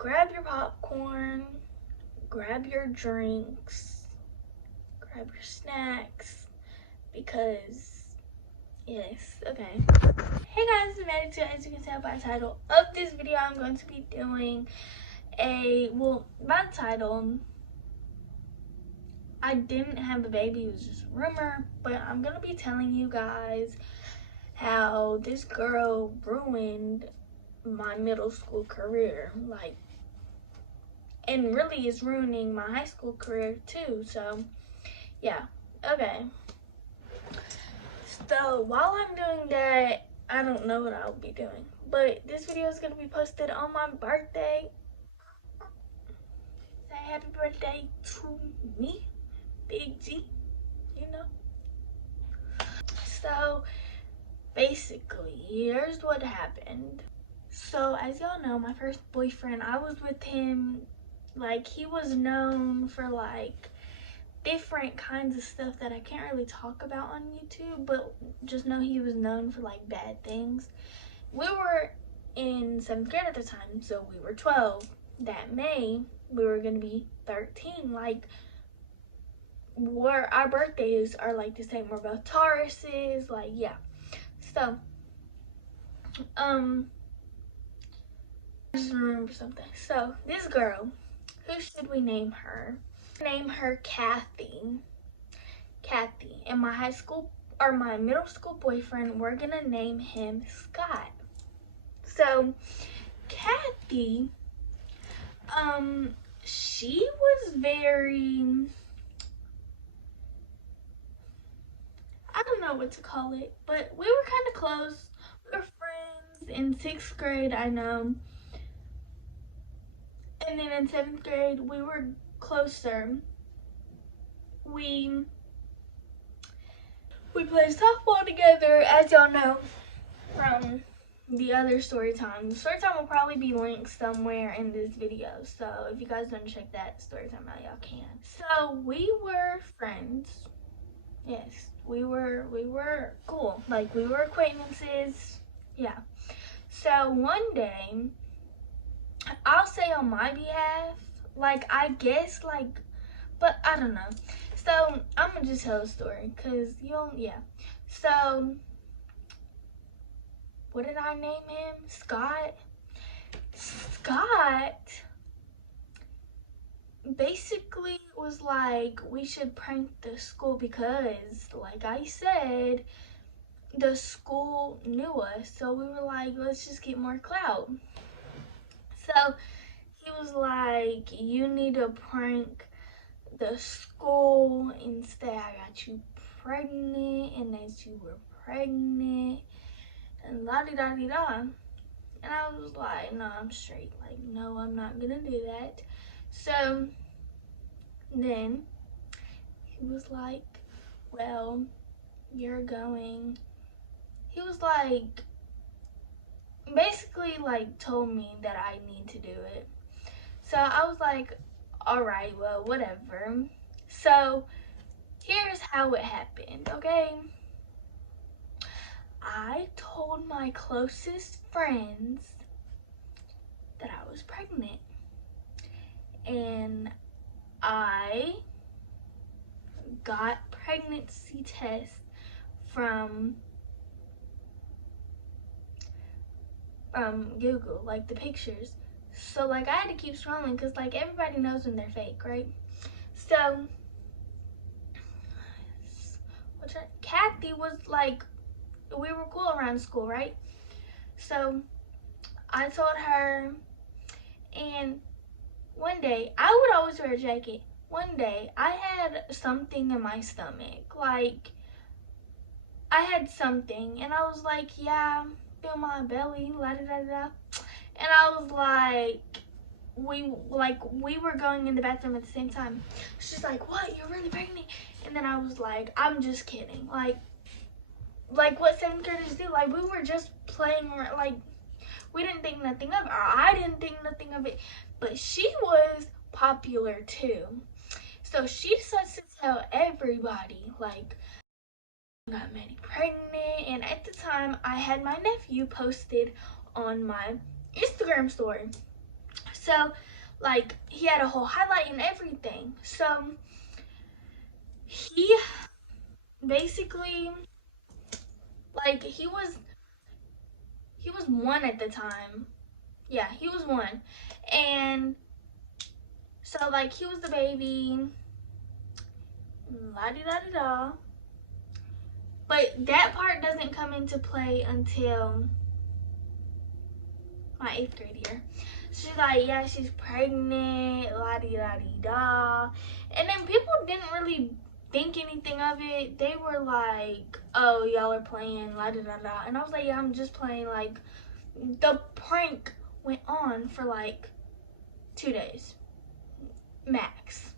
grab your popcorn, grab your drinks, grab your snacks, because, yes, okay. Hey guys, it's Maddie too. As you can tell by the title of this video, I'm going to be doing by the title, I didn't have a baby, it was just a rumor, but I'm gonna be telling you guys how this girl ruined my middle school career, like, and really is ruining my high school career too. So yeah, okay. So while I'm doing that, I don't know what I'll be doing, but this video is gonna be posted on my birthday. Say happy birthday to me, Big G, you know. So basically, here's what happened. So as y'all know, my first boyfriend, I was with him, like, he was known for like different kinds of stuff that I can't really talk about on YouTube, but just know he was known for like bad things. We were in 7th grade at the time, so we were 12. That May, we were gonna be 13. Like, our birthdays are like the same. We're both Tauruses, like, yeah. So, I just remember something. So, this girl, who should we name her? Name her Kathy. Kathy. And my high school, or my middle school boyfriend, we're gonna name him Scott. So, Kathy, she was very, I don't know what to call it, but we were kind of close. We were friends in 6th grade, I know. And then in 7th grade, we were closer. We played softball together, as y'all know from the other Storytime. Storytime will probably be linked somewhere in this video, so if you guys want to check that Storytime out, y'all can. So we were friends. Yes, we were cool. Like, we were acquaintances. Yeah. So one day, I'll say on my behalf, like, I guess, like, but I don't know. So I'm gonna just tell the story, cause yeah. So what did I name him? Scott. Scott basically was like, we should prank the school because, like I said, the school knew us. So we were like, let's just get more clout. So he was like, you need to prank the school and say I got you pregnant and that you were pregnant and la-di-da-di-da. And I was like, no, I'm straight. Like, no, I'm not gonna do that. So then he was like, well, you're going. He was like, basically like told me that I need to do it. So I was like, all right, well, whatever. So here's how it happened, okay? I told my closest friends that I was pregnant, and I got pregnancy tests from Google, like the pictures. So like I had to keep scrolling because like everybody knows when they're fake, right? So Kathy was like, we were cool around school, right? So I told her, and one day, I would always wear a jacket. One day, I had something in my stomach. Like, I had something, and I was like, yeah, feel my belly, la da da da. And I was like, we were going in the bathroom at the same time. She's like, what, you're really pregnant? And then I was like, I'm just kidding. Like what 7th graders do. Like, we were just playing, like, we didn't think nothing of it, or I didn't think nothing of it, but she was popular too. So she decides to tell everybody, like, I got Maddie pregnant. And at the time, I had my nephew posted on my Instagram story. So, like, he had a whole highlight and everything. So, he basically, like, he was 1 at the time. Yeah, he was 1. And so, like, he was the baby. La-di-da-di-da. But that part doesn't come into play until my 8th grade year. She's like, yeah, she's pregnant, la-di-da-di-da. And then people didn't really think anything of it. They were like, oh, y'all are playing, la-di-da-da. And I was like, yeah, I'm just playing. Like, the prank went on for like 2 days, max.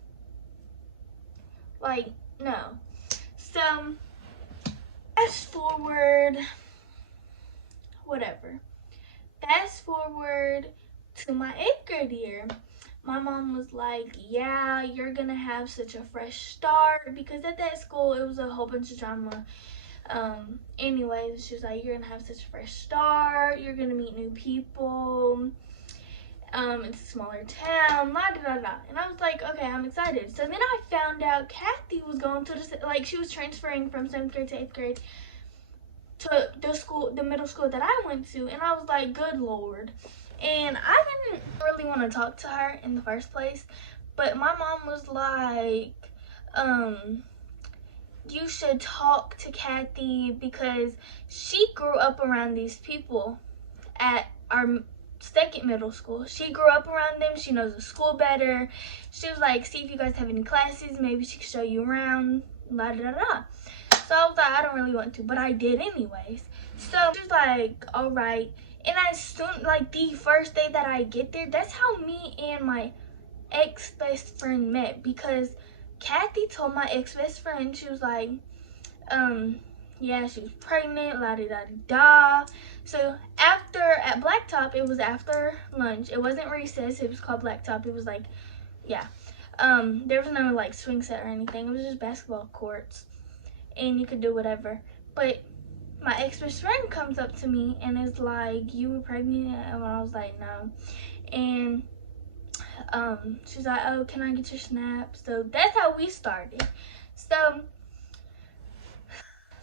Like, no. So, fast forward, whatever. Fast forward to my 8th grade year. My mom was like, yeah, you're gonna have such a fresh start, because at that school it was a whole bunch of drama. Anyways, she was like, you're gonna have such a fresh start, you're gonna meet new people, it's a smaller town, la da da da. And I was like, okay, I'm excited. So then I found out Kathy was going to she was transferring from 7th grade to 8th grade to the middle school that I went to, and I was like, good Lord. And I didn't really want to talk to her in the first place, but my mom was like, you should talk to Kathy because she grew up around these people at our 2nd middle school. She grew up around them. She knows the school better. She was like, see if you guys have any classes. Maybe she could show you around, la da da da. So I was like, I don't really want to, but I did anyways. So she was like, all right. And as soon, like the first day that I get there, that's how me and my ex-best friend met, because Kathy told my ex-best friend, she was like, yeah, she was pregnant, la-di-da-di-da. So at Blacktop, it was after lunch. It wasn't recess, it was called Blacktop. It was like, yeah. There was no like swing set or anything. It was just basketball courts. And you could do whatever. But my ex-best friend comes up to me and is like, you were pregnant? And I was like, no. And she's like, oh, can I get your snap? So that's how we started. So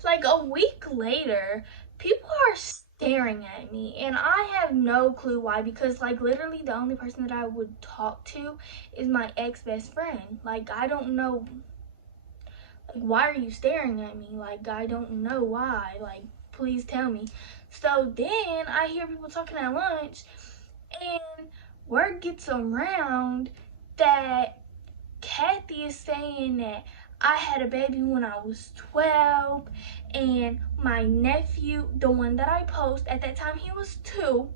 like a week later, people are staring at me, and I have no clue why, because like literally the only person that I would talk to is my ex-best friend. Like, I don't know, like, why are you staring at me? Like, I don't know why. Like, please tell me. So then I hear people talking at lunch, and word gets around that Kathy is saying that I had a baby when I was 12, and my nephew, the one that I post, at that time he was 2,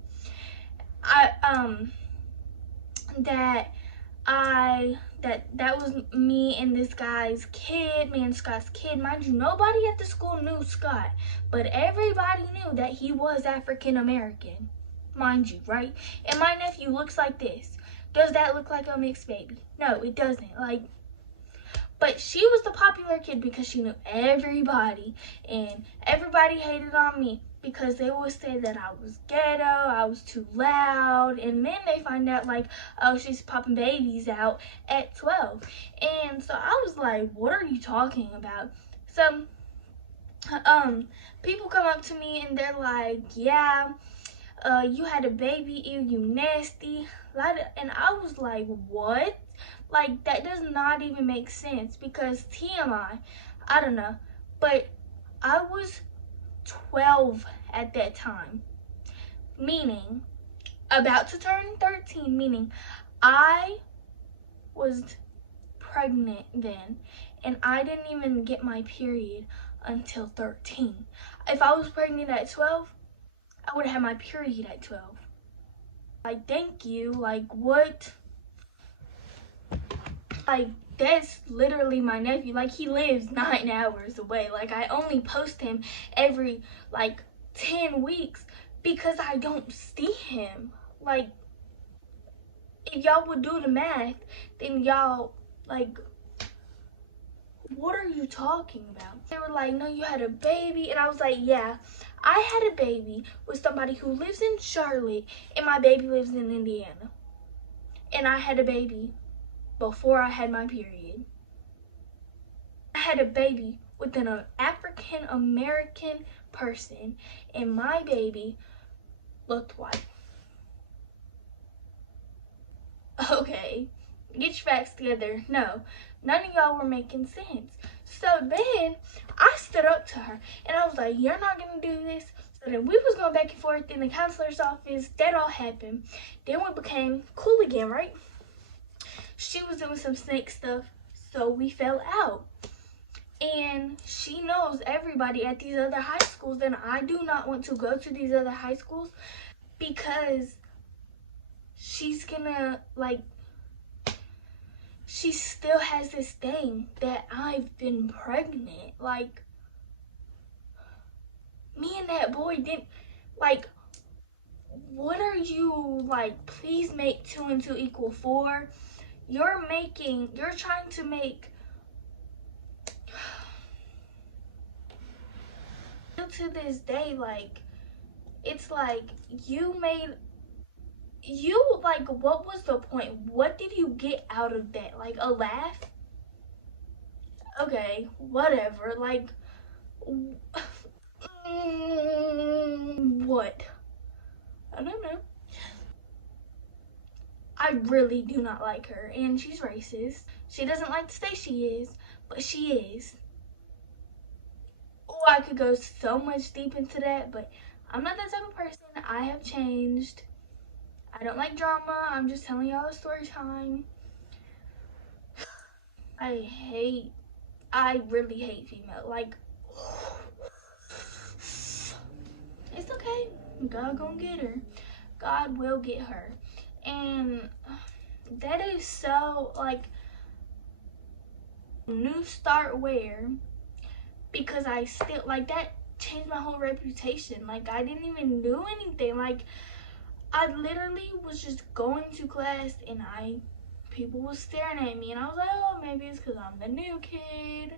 that was me and this guy's kid, me and Scott's kid. Mind you, nobody at the school knew Scott, but everybody knew that he was African American, mind you, right? And my nephew looks like this. Does that look like a mixed baby? No, it doesn't. Like, but she was the popular kid because she knew everybody, and everybody hated on me because they always say that I was ghetto, I was too loud, and then they find out like, oh, she's popping babies out at 12. And so I was like, what are you talking about? So people come up to me and they're like, yeah, you had a baby, ew, you nasty. And I was like, what? Like, that does not even make sense, because TMI, I don't know, but I was 12 at that time, meaning about to turn 13, meaning I was pregnant then, and I didn't even get my period until 13. If I was pregnant at 12, I would have had my period at 12. Like, thank you. Like, what? Like, that's literally my nephew. Like, he lives 9 hours away. Like, I only post him every like 10 weeks because I don't see him. Like, if y'all would do the math, then y'all, like, what are you talking about? They were like, no, you had a baby. And I was like, yeah, I had a baby with somebody who lives in Charlotte, and my baby lives in Indiana. and I had a baby before I had my period. I had a baby with an African American person, and my baby looked white. Okay, get your facts together. No, none of y'all were making sense. So then I stood up to her and I was like, you're not gonna do this. So then we was going back and forth in the counselor's office. That all happened. Then we became cool again, right? She was doing some snake stuff, so we fell out. And she knows everybody at these other high schools, and I do not want to go to these other high schools because she's gonna, like, she still has this thing that I've been pregnant. Like, me and that boy didn't, like, what are you, like, please make 2 and 2 equal 4. You're trying to make, to this day, like, it's like like, what was the point? What did you get out of that? Like, a laugh? Okay, whatever. Like, what? I don't know. I really do not like her, and she's racist. She doesn't like to say she is, but she is. Oh, I could go so much deep into that, but I'm not that type of person. I have changed. I don't like drama. I'm just telling y'all a story time. I really hate female. Like, it's okay. God gonna get her. God will get her. And that is so, like, new start wear, because I still, like, that changed my whole reputation. Like, I didn't even do anything. Like, I literally was just going to class and people was staring at me, and I was like, oh, maybe it's because I'm the new kid.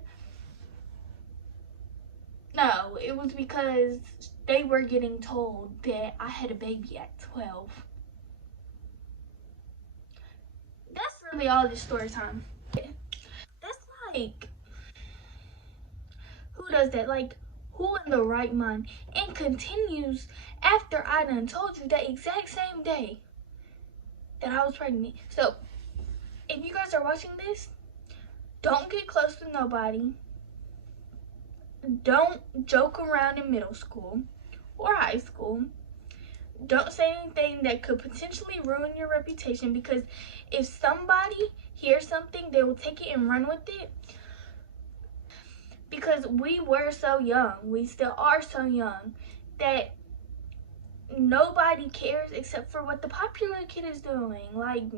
No, it was because they were getting told that I had a baby at 12. That's really all this story time. That's like, who does that? Like, who in the right mind? And continues after I done told you that exact same day that I was pregnant. So, if you guys are watching this, don't get close to nobody. Don't joke around in middle school or high school. Don't say anything that could potentially ruin your reputation, because if somebody hears something, they will take it and run with it. Because we were so young, we still are so young, that nobody cares except for what the popular kid is doing. Like,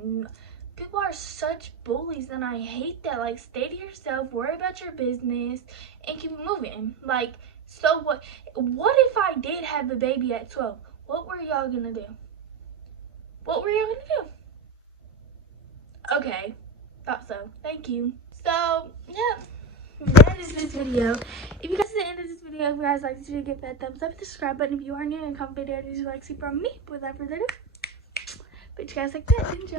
people are such bullies, and I hate that. Like, stay to yourself, worry about your business, and keep moving. Like, so what if I did have a baby at 12? What were y'all gonna do? What were y'all gonna do? Okay, thought so. Thank you. So, yeah, that is this video. If you guys at the end of this video, if you guys like this video, give that a thumbs up, hit the subscribe button if you are new, and comment video that you like to see from me. Without further ado, but you guys like that, enjoy.